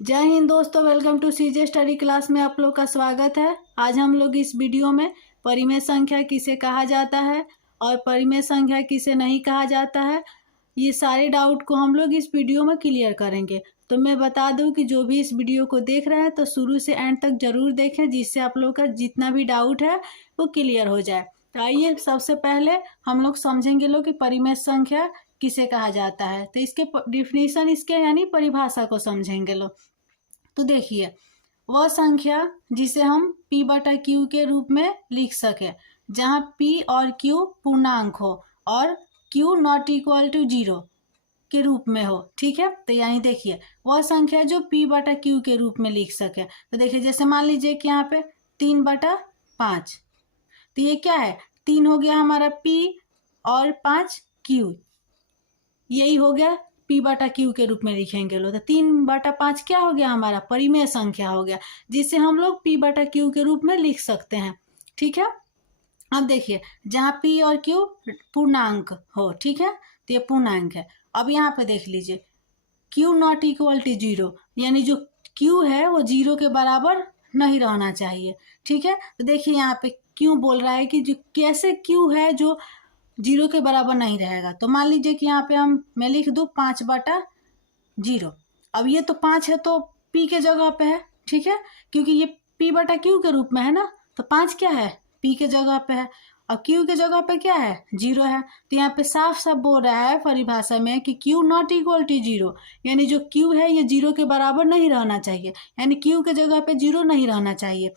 जय हिंद दोस्तों, welcome to CJ study class में आप लोग का स्वागत है। आज हम लोग इस वीडियो में परिमेय संख्या किसे कहा जाता है और परिमेय संख्या किसे नहीं कहा जाता है, ये सारे डाउट को हम लोग इस वीडियो में क्लियर करेंगे। तो मैं बता दूं कि जो भी इस वीडियो को देख रहे हैं तो शुरू से एंड तक जरूर देखें, जिससे आप लोग का जितना भी डाउट है वो क्लियर हो जाए। तो आइए सबसे पहले हम लोग समझेंगे लोग कि परिमेय संख्या किसे कहा जाता है। तो इसके डिफिनीशन, इसके यानी परिभाषा को समझेंगे लोग। तो देखिए, वह संख्या जिसे हम p बटा क्यू के रूप में लिख सके, जहाँ p और q पूर्णांक हो और q नॉट इक्वल टू 0 के रूप में हो। ठीक है, तो यानी देखिए वह संख्या जो p बटा क्यू के रूप में लिख सके। तो देखिए, जैसे मान लीजिए कि यहाँ पे 3/5, तो ये क्या है, 3 हो गया हमारा p और 5 q, यही हो गया p बटा क्यू के रूप में लिखेंगे लोग। तो 3/5 क्या हो गया, हमारा परिमेय संख्या हो गया, जिसे हम लोग p बटा क्यू के रूप में लिख सकते हैं। ठीक है, अब देखिए जहाँ p और q पूर्णांक हो, ठीक है, तो ये पूर्णांक है। अब यहाँ पे देख लीजिए q नॉट इक्वल टू 0, यानी जो q है वो 0 के बराबर नहीं रहना चाहिए। ठीक है, तो देखिए यहाँ पे क्यों बोल रहा है कि जो कैसे q है जो 0 के बराबर नहीं रहेगा। तो मान लीजिए कि यहाँ पे मैं लिख दूँ 5/0। अब ये तो 5 है तो p के जगह पे है, ठीक है, क्योंकि ये p बटा क्यू के रूप में है ना, तो 5 क्या है, p के जगह पे है और q के जगह पे क्या है, 0 है। तो यहाँ पे साफ साफ बोल रहा है परिभाषा में कि q नॉट इक्वल टू 0, यानी जो q है ये 0 के बराबर नहीं रहना चाहिए, यानी q के जगह पे 0 नहीं रहना चाहिए।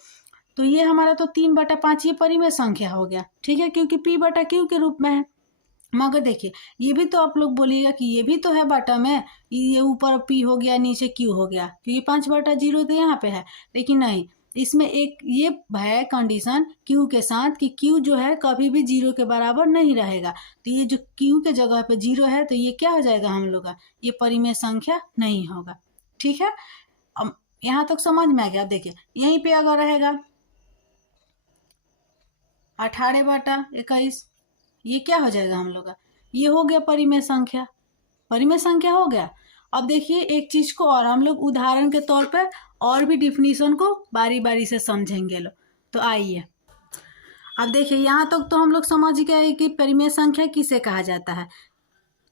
तो ये हमारा तो 3/5 ये परिमेय संख्या हो गया, ठीक है, क्योंकि p बटा क्यू के रूप में है। मगर देखिए ये भी तो आप लोग बोलिएगा कि ये भी तो है बटा में, ये ऊपर p हो गया नीचे q हो गया, क्योंकि 5/0 तो यहाँ पे है। लेकिन नहीं, इसमें एक ये है कंडीशन q के साथ कि q जो है कभी भी 0 के बराबर नहीं रहेगा। तो ये जो q के जगह पे 0 है तो ये क्या हो जाएगा हम लोग का, ये परिमेय संख्या नहीं होगा। ठीक है, अब यहाँ तक समझ में आ गया। देखिए यहीं पे अगर रहेगा 18/21, ये क्या हो जाएगा हम लोग का, ये हो गया परिमेय संख्या, परिमेय संख्या हो गया। अब देखिए एक चीज को और हम लोग उदाहरण के तौर पर और भी डिफिनीशन को बारी बारी से समझेंगे लोग। तो आइए, अब देखिए यहाँ तक तो हम लोग समझ गए कि परिमेय संख्या किसे कहा जाता है।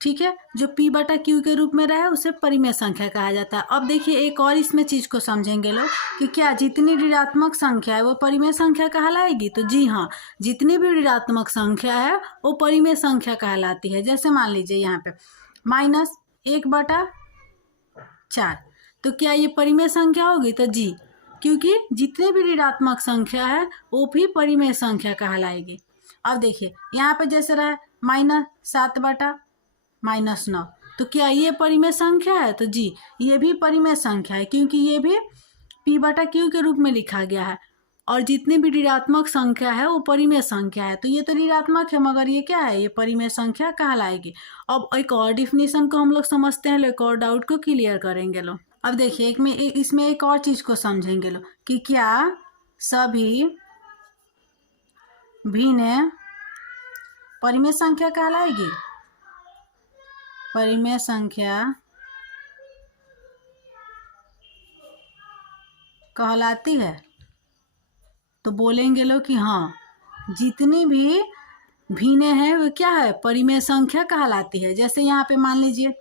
ठीक है, जो p बटा क्यू के रूप में रहे उसे परिमेय संख्या कहा जाता है। अब देखिए एक और इसमें चीज को समझेंगे लोग कि क्या जितनी ऋणात्मक संख्या है वो परिमेय संख्या कहलाएगी। तो जी हाँ, जितनी भी ऋणात्मक संख्या है वो परिमेय संख्या कहलाती है। जैसे मान लीजिए यहाँ पे -1/4, तो क्या ये परिमेय संख्या होगी, तो जी, क्योंकि जितने भी ऋणात्मक संख्या है वो भी परिमेय संख्या कहलाएगी। अब देखिए यहाँ पे जैसे रहा -7/-9, तो क्या ये परिमेय संख्या है, तो जी ये भी परिमेय संख्या है, क्योंकि ये भी p बटा क्यू के रूप में लिखा गया है और जितनी भी ऋणात्मक संख्या है वो परिमेय संख्या है। तो ये तो ऋणात्मक है मगर ये क्या है, ये परिमेय संख्या कहलाएगी। अब एक और डिफिनीशन को हम लोग समझते हैं, एक और डाउट को क्लियर करेंगे लोग। अब देखिए इसमें एक और चीज को समझेंगे लोग कि क्या सभी भिन्न परिमेय संख्या कहलाएगी, परिमेय संख्या कहलाती है। तो बोलेंगे लोग कि हाँ, जितनी भी भिन्न है वो क्या है, परिमेय संख्या कहलाती है। जैसे यहाँ पे मान लीजिए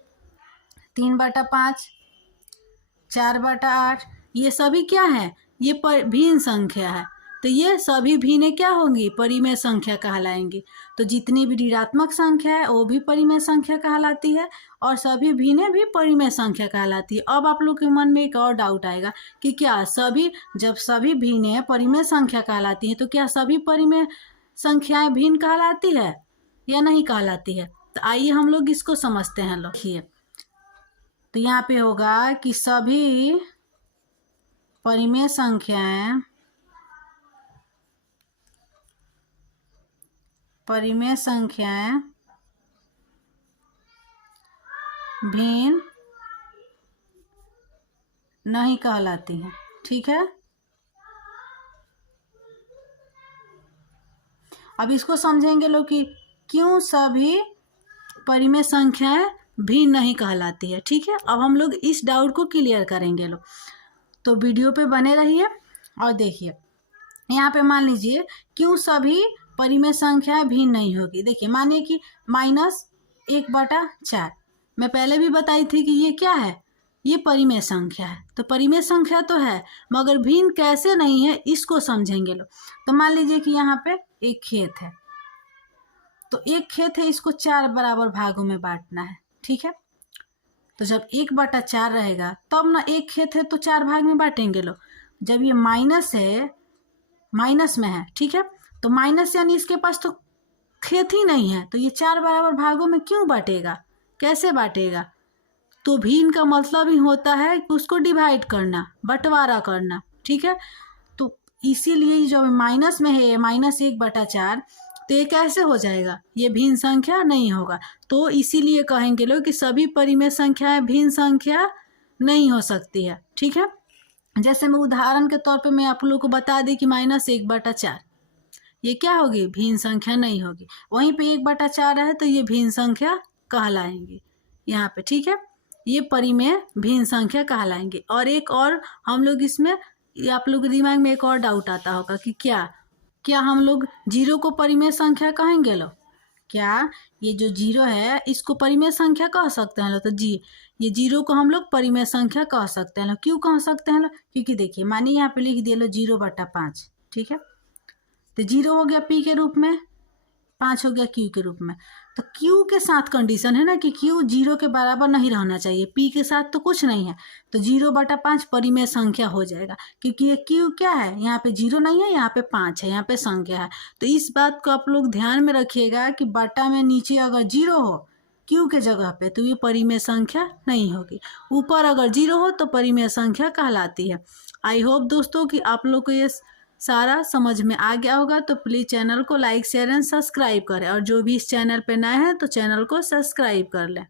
3/5, 4/8, ये सभी क्या है, ये भिन्न संख्या है। तो ये सभी भिन्न क्या होंगी, परिमेय संख्या कहलाएंगी। तो जितनी भी ऋणात्मक संख्या है वो भी परिमेय संख्या कहलाती है और सभी भिन्न भी परिमेय संख्या कहलाती है। अब आप लोग के मन में एक और डाउट आएगा कि क्या जब सभी भिन्न परिमेय संख्या कहलाती है तो क्या सभी परिमेय संख्याएं भिन्न कहलाती है या नहीं कहलाती है। तो आइए हम लोग इसको समझते हैं। देखिए तो यहाँ पे होगा कि सभी परिमेय संख्याएं भिन्न नहीं कहलाती हैं। ठीक है, अब इसको समझेंगे लोग कि क्यों सभी परिमेय संख्याएं भिन्न नहीं कहलाती है। ठीक है, अब हम लोग इस डाउट को क्लियर करेंगे लोग, तो वीडियो पे बने रहिए और देखिए। यहाँ पे मान लीजिए क्यों सभी परिमेय संख्या भिन्न नहीं होगी। देखिए मानिए कि -1/4, मैं पहले भी बताई थी कि ये क्या है, ये परिमेय संख्या है। तो परिमेय संख्या तो है मगर भिन्न कैसे नहीं है इसको समझेंगे लोग। तो मान लीजिए कि यहाँ पे एक खेत है, तो एक खेत है, इसको 4 बराबर भागों में बांटना है। ठीक है, तो जब 1/4 रहेगा तब ना, एक खेत है तो 4 भाग में बांटेंगे लोग। जब ये माइनस है, माइनस में है, ठीक है, तो माइनस यानी इसके पास तो खेत ही नहीं है, तो ये 4 बराबर भागों में क्यों बांटेगा, कैसे बांटेगा। तो भिन्न का मतलब ही होता है कि उसको डिवाइड करना, बंटवारा करना। ठीक है, तो इसीलिए जब माइनस में है -1/4, तो ये कैसे हो जाएगा, ये भिन्न संख्या नहीं होगा। तो इसीलिए कहेंगे लोग कि सभी परिमेय संख्याएं भिन्न संख्या नहीं हो सकती है। ठीक है, जैसे मैं उदाहरण के तौर पे मैं आप लोगों को बता दी कि -1/4 ये क्या होगी, भिन्न संख्या नहीं होगी। वहीं पे 1/4 है तो ये भिन्न संख्या कहलाएंगे यहाँ पे। ठीक है, ये परिमेय भिन्न संख्या कहलाएंगे। और एक और हम लोग इसमें, आप लोग के दिमाग में एक और डाउट आता होगा कि क्या हम लोग 0 को परिमेय संख्या कहेंगे लो, क्या ये जो 0 है इसको परिमेय संख्या कह सकते हैं लो। तो जी, ये 0 को हम लोग परिमेय संख्या कह सकते हैं लो। क्यों कह सकते हैं लो, क्योंकि देखिए मानिए यहाँ पे लिख दिए लो 0/5। ठीक है, तो 0 हो गया पी के रूप में, 5 हो गया क्यू के रूप में। तो क्यू के साथ कंडीशन है ना कि क्यू 0 के बराबर नहीं रहना चाहिए, पी के साथ तो कुछ नहीं है, तो 0/5 परिमेय संख्या हो जाएगा। क्योंकि ये क्यू क्या है, यहाँ पे 0 नहीं है, यहाँ पे 5 है, यहाँ पे संख्या है। तो इस बात को आप लोग ध्यान में रखिएगा कि बटा में नीचे अगर 0 हो क्यू के जगह पे तो ये परिमेय संख्या नहीं होगी, ऊपर अगर 0 हो तो परिमेय संख्या कहलाती है। आई होप दोस्तों कि आप लोग को ये सारा समझ में आ गया होगा। तो प्लीज़ चैनल को लाइक शेयर एंड सब्सक्राइब करें, और जो भी इस चैनल पे नए हैं तो चैनल को सब्सक्राइब कर लें।